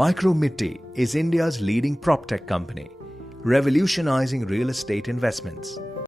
Micro Mitti is India's leading prop tech company, revolutionizing real estate investments.